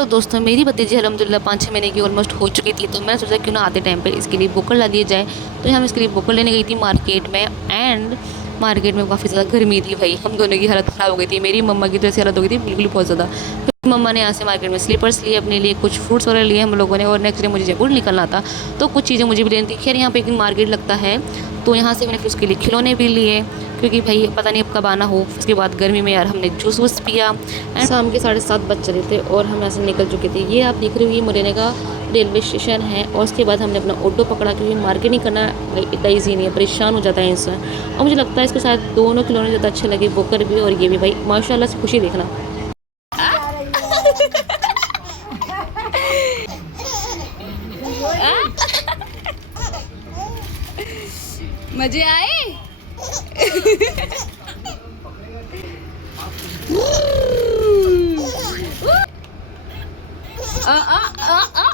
Hello दोस्तों, मेरी भतीजी अल्हम्दुलिल्लाह 5-6 महीने की ऑलमोस्ट हो चुकी थी, तो मैंने सोचा क्यों ना आते टाइम पे इसके लिए बुकर ला दिया जाए। तो हम इसके लिए बुकर लेने गई थी मार्केट में। एंड मार्केट में काफ़ी ज़्यादा गर्मी थी भाई, हम दोनों की हालत ख़राब हो गई थी। मेरी मम्मा की तो ऐसी हालत हो गई थी बिल्कुल बहुत ज़्यादा। फिर मम्मा ने यहाँ से मार्केट में स्लीपर्स लिए अपने लिए, कुछ फ्रूट्स वगैरह लिए हम लोगों ने, और नेक्स्ट डे मुझे जयपुर निकलना था तो कुछ चीज़ें मुझे भी लेनी थी। खैर यहाँ पे एक मार्केट लगता है, तो यहाँ से मैंने फिर उसके लिए खिलौने भी लिए, क्योंकि भाई पता नहीं अब कब आना हो। उसके बाद गर्मी में यार हमने जूस वूस पिया। एंड शाम के 7:30 बज चले थे और हम यहाँ से निकल चुके थे। ये आप देख रहे हो, ये मुरैना का रेलवे स्टेशन है। और उसके बाद हमने अपना ऑटो पकड़ा, क्योंकि मार्केटिंग करना इतना ईजी नहीं है, परेशान हो जाता है इंसान। और मुझे लगता है इसके साथ दोनों खिलौने ज़्यादा अच्छे लगे, बोकर भी और ये भी। भाई माशाल्लाह से खुशी देखना। मजे आए। आ, आ, आ, आ।